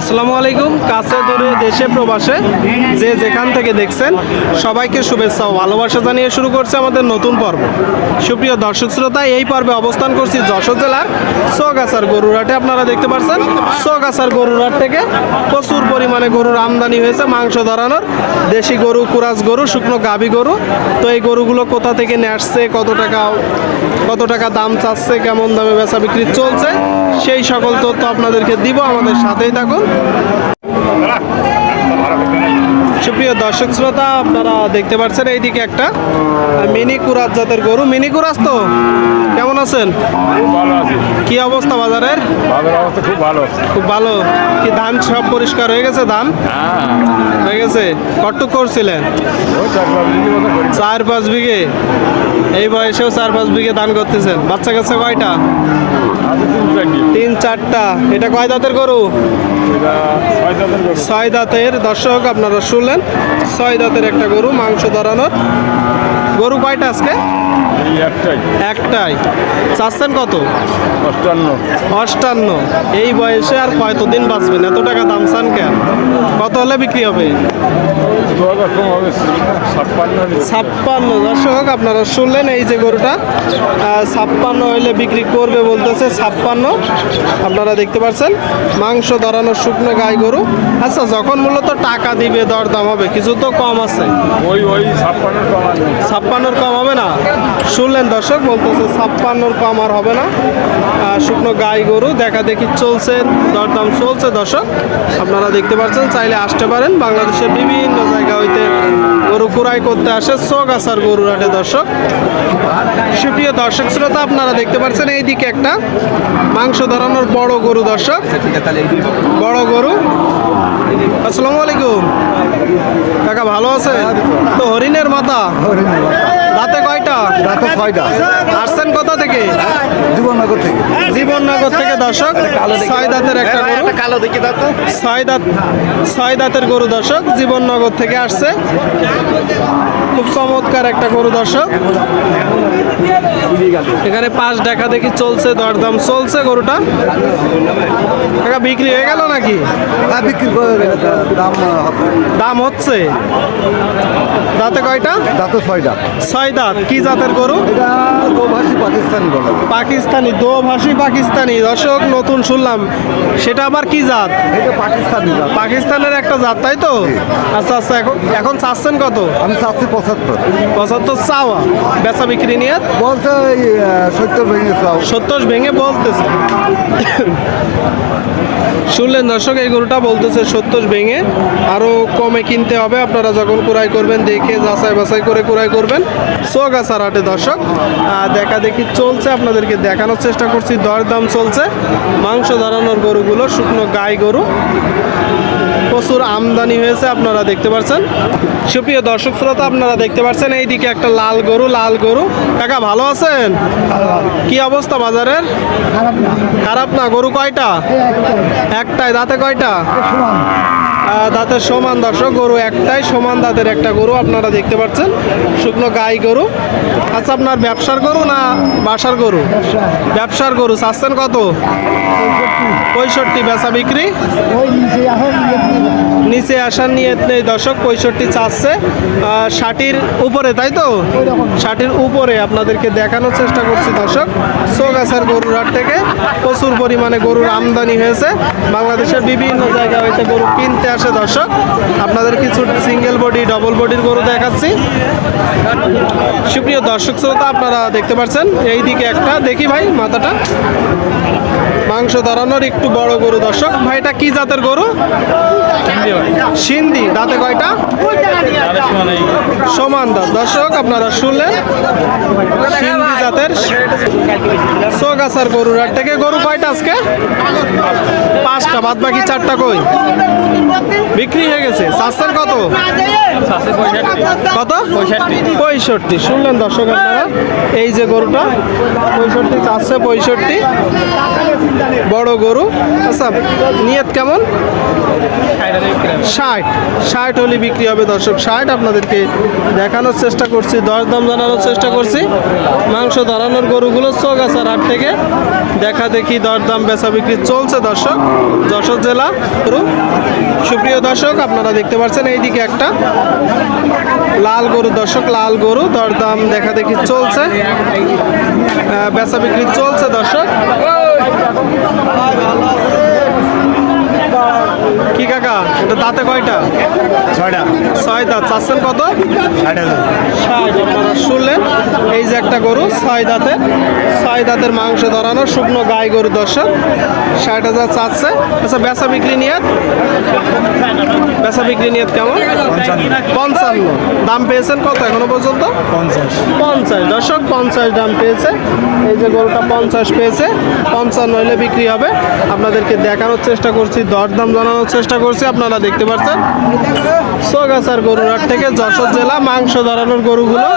আসসালামু আলাইকুম। কাছে দূরে দেশে প্রবাসে যে যেখান থেকে দেখছেন, সবাইকে শুভেচ্ছা ও ভালোবাসা জানিয়ে শুরু করছে আমাদের নতুন পর্ব। সুপ্রিয় দর্শক শ্রোতা, এই পর্বে অবস্থান করছি যশোর জেলার সোগাছার গরুরহাটে। আপনারা দেখতে পাচ্ছেন সোগাছার গরুরহাট থেকে প্রচুর পরিমাণে গরুর আমদানি হয়েছে, মাংস ধরানোর দেশি গরু কুরাজ গরু, শুকনো গাভী গরু। তো এই গরুগুলো কোথা থেকে নিয়ে আসছে, কত টাকা কত টাকা দাম চাচ্ছে, কেমন দামে বেচা বিক্রি চলছে, সেই সকল তথ্য আপনাদেরকে দিব। আমাদের সাথেই থাকুন। সুপ্রিয় দর্শক শ্রোতা, আপনারা দেখতে পাচ্ছেন এইদিকে একটা মিনি কুরাজ জাতের গরু। মিনি কুরাজ তো? কেমন আছেন? খুব ভালো আছি। কি অবস্থা বাজারের? অবস্থা খুব ভালো। খুব ভালো। কি ধান সব পরিষ্কার হয়ে গেছে ধান? হ্যাঁ। হয়ে গেছে? কটুক করছিলেন? চার পাঁচ বিঘে এই বয়সেও চার পাঁচ বিঘে ধান করতেছেন। বাচ্চা কাছে কয়টা? তিন চারটা। এটা কয় দাঁতের গরু। ছয় দাঁতের। দর্শক আপনারা শুনলেন? ছয় দাঁতের একটা গরু মাংস ধরানোর। গরু কয়টা আজকে? একটাই। একটাই। চাচ্ছেন কত? অষ্টান্ন। অষ্টান্ন। এই বয়সে আর কয়তদিন বাঁচবেন এত টাকা দাম চান কেন? কত হলে বিক্রি হবে? ছাপ্পান্ন দর্শক আপনারা শুনলেন এই যে গরুটা। ছাপ্পান্ন হইলে বিক্রি করবে বলতেছে ছাপ্পান্ন। আপনারা দেখতে পাচ্ছেন মাংস ধরানোর শুকনো গাই গরু। আচ্ছা যখন মূলত টাকা দিবে দরদাম হবে কিছু তো কম আছে। ওই ওই ছাপ্পান্ন কম আছে। ছাপ্পান্নর কম হবে না। শুনলেন দর্শক, বলতেছে ছাপ্পান্নর কম আর হবে না। শুকনো গাই গরু, দেখা দেখি চলছে, দরদাম চলছে দর্শক। আপনারা দেখতে পাচ্ছেন, চাইলে আসতে পারেন। বাংলাদেশের বিভিন্ন জায়গা হইতে গরু কুড়াই করতে আসে চোগাছার গরুর হাটে দর্শক। সুপ্রিয় দর্শক শ্রোতা, আপনারা দেখতে পাচ্ছেন এইদিকে একটা মাংস ধরানোর বড় গরু দর্শক। বড় গরু আসসালামু আলাইকুম কাকা ভালো আছে তো মাথা রাতে কয়টা? রাতে ছয়টা। আসছেন কোথা থেকে? জীবননগর থেকে। জীবননগর থেকে দর্শক ছয় দাঁতের একটা গরু। কালো দেখি দাঁত ছয় দাঁত ছয় দাঁতের গরু দর্শক জীবননগর থেকে আসছে। খুব চমৎকার একটা গরু দর্শক। এখানে পাঁচ দেখা দেখি চলছে দরদাম চলছে গরুটা। কাকা বিক্রি হয়ে গেল নাকি? হ্যাঁ বিক্রি করে দাম দাম হচ্ছে? দাঁতে কয়টা? দাঁত ছয়টা। ছয় দাঁত কি জাতের গরু? এটা দোভাষী পাকিস্তানি বলে পাকিস্তানি দোভাষী পাকিস্তানি। দর্শক নতুন শুনলাম। সেটা আবার কি জাত? এটা পাকিস্তানি জাত। পাকিস্তানের একটা জাত তাই তো? আচ্ছা আচ্ছা এখন এখন চাচ্ছেন কত? আমি চাচ্ছি পঁচাত্তর। পঁচাত্তর চাওয়া। বেচা বিক্রি নিয়ে? বলছে এই সত্তর ভেঙে চাও। সত্তর ভেঙে বলতেছে। শুনলেন দর্শক এই গরুটা বলতেছে সত্তর ভেঙে। আরও কমে কিনতে হবে। আপনারা যখন কুড়াই করবেন দেখে যাচাই বাছাই করে কুড়াই করবেন। সোগাছার হাটে দর্শক দেখা দেখি চলছে, আপনাদেরকে দেখানোর চেষ্টা করছি। দরদাম চলছে, মাংস ধরানোর গরুগুলো, শুকনো গাই গরু। প্রচুর আমদানি হয়েছে, আপনারা দেখতে পাচ্ছেন সুপ্রিয় দর্শক শ্রোতা, আপনারা দেখতে পাচ্ছেন এইদিকে একটা লাল গরু লাল গরু। কাকা, ভালো আছেন? কি অবস্থা বাজারের? খারাপ না, গরু কয়টা? একটাই, দাঁতে কয়টা? দাঁতের সমান দর্শক, গরু একটাই সমান দাঁতের একটা গরু, আপনারা দেখতে পাচ্ছেন, শুকনো গাই গরু। আচ্ছা আপনার ব্যবসার গরু না বাসার গরু? ব্যবসার গরু, চাচ্ছেন কত? পঁয়ষট্টি, বেচা বিক্রি? নিচে আসার নিয়ে নেই দর্শক, পঁয়ষট্টি চাচ্ছে। ষাটির উপরে, তাই তো? ষাটির উপরে আপনাদেরকে দেখানোর চেষ্টা করছি দর্শক। সোগাছার গরুর হাট থেকে প্রচুর পরিমাণে গরুর আমদানি হয়েছে। বাংলাদেশের বিভিন্ন জায়গা হইতে গরু কিনতে আসে দর্শক, আপনাদের কিছু সিঙ্গেল বডি ডবল বডির গরু দেখাচ্ছি। সুপ্রিয় দর্শক শ্রোতা, আপনারা দেখতে পাচ্ছেন এই দিকে একটা, দেখি ভাই মাথাটা। মাংস ধরানোর একটু বড় গরু দর্শক। ভাইটা কি জাতের গরু? সিন্ধি দাঁতে কয়টা? সমান দাঁত। দর্শক আপনারা শুনলেন। সিন্ধি জাতের সোগাছার গরুর হাট থেকে গরু কয়টা আজকে? পাঁচটা। বাদ বাকি চারটা কই? বিক্রি হয়ে গেছে। চাচ্ছেন কত? কত? পঁয়ষট্টি। শুনলেন দর্শক আপনারা? এই যে গরুটা পঁয়ষট্টি চারশো পঁয়ষট্টি। বড় গরু। আচ্ছা নিয়ত কেমন? ষাট। ষাট হলে বিক্রি হবে দর্শক, ষাট আপনাদেরকে দেখানোর চেষ্টা করছি দশ দাম জানানোর চেষ্টা করছি। মাংস ধরানোর গরুগুলো চোখ আছে হাট থেকে দেখা দেখি দর দাম বেচা বিক্রি চলছে দর্শক। যশোর জেলা গরু। সুপ্রিয় দর্শক, আপনারা দেখতে পাচ্ছেন এইদিকে একটা লাল গরু দর্শক, লাল গরু দরদাম দেখা দেখি চলছে। বেচা বিক্রি চলছে দর্শক কি কাকা এটা দাঁতে কয়টা? ছয়টা। ছয় দাঁত চাচ্ছেন কত? ষাট হাজার। ষাট। আপনারা শুনলেন? এই যে একটা গরু ছয় দাঁতে। ছয় দাঁতের মাংস ধরানো শুকনো গাই গরু দর্শক ষাট হাজার চাচ্ছে। আচ্ছা বেচা বিক্রি নিয়ে? বেচা বিক্রি নিয়ে কেমন? পঞ্চান্ন। দাম পেয়েছেন কত এখনও পর্যন্ত? পঞ্চাশ। পঞ্চাশ। দশক পঞ্চাশ দাম পেয়েছে। এই যে গরুটা পঞ্চাশ পেয়েছে। পঞ্চান্ন হলে বিক্রি হবে। আপনাদেরকে দেখানোর চেষ্টা করছি দরদাম জানানোর চেষ্টা করছি। আপনারা দেখতে পাচ্ছেন। সোগাছার গরুর হাট থেকে যশোর জেলা মাংস ধরানোর গরুগুলো।